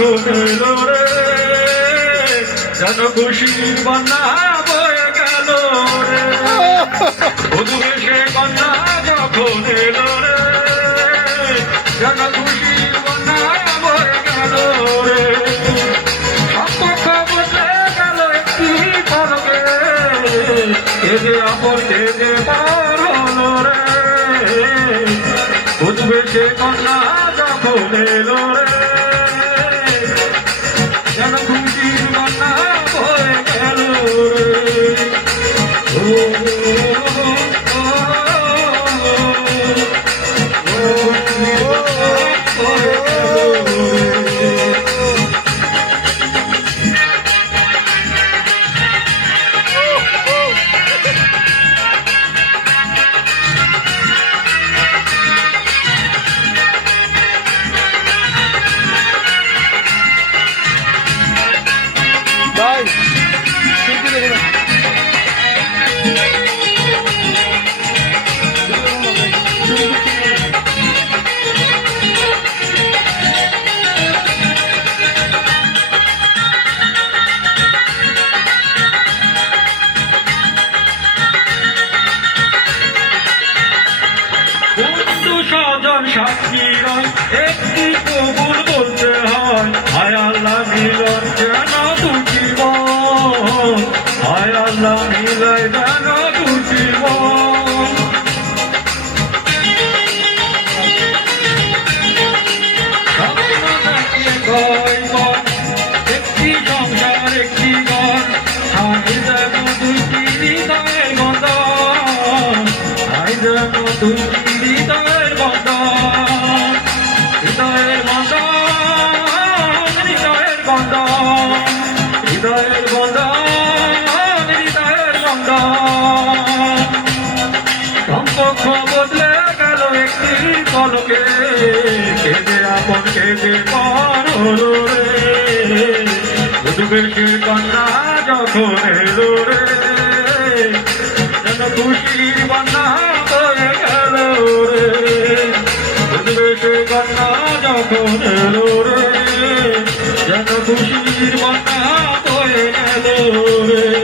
এলো রে। যেন খুশি বন্যা বয়ে গেল রে। বেশে কন্যা যখন এলো রে। যেন খুশি বন্যা বয়ে গেল রে। সম্পর্ক বদলে গেল একটি পরবে আপন হলো রে। বুঝবে সে কন্যা যখন এলো রে। সাক্ষী নয় একটি কবুল বলতে হয় হায় আল্লাহ মিলন যেন দুটি মন হায় আল্লাহ কলকে কেঁদে আপন কেঁদে পর বুঝবে কন্যা যখন এলো রে। যেন খুশির বন্যা হয়ে গেল রে। বুঝবে কন্যা যখন এলো রে। যেন খুশির বন্যা হয়ে গেল রে।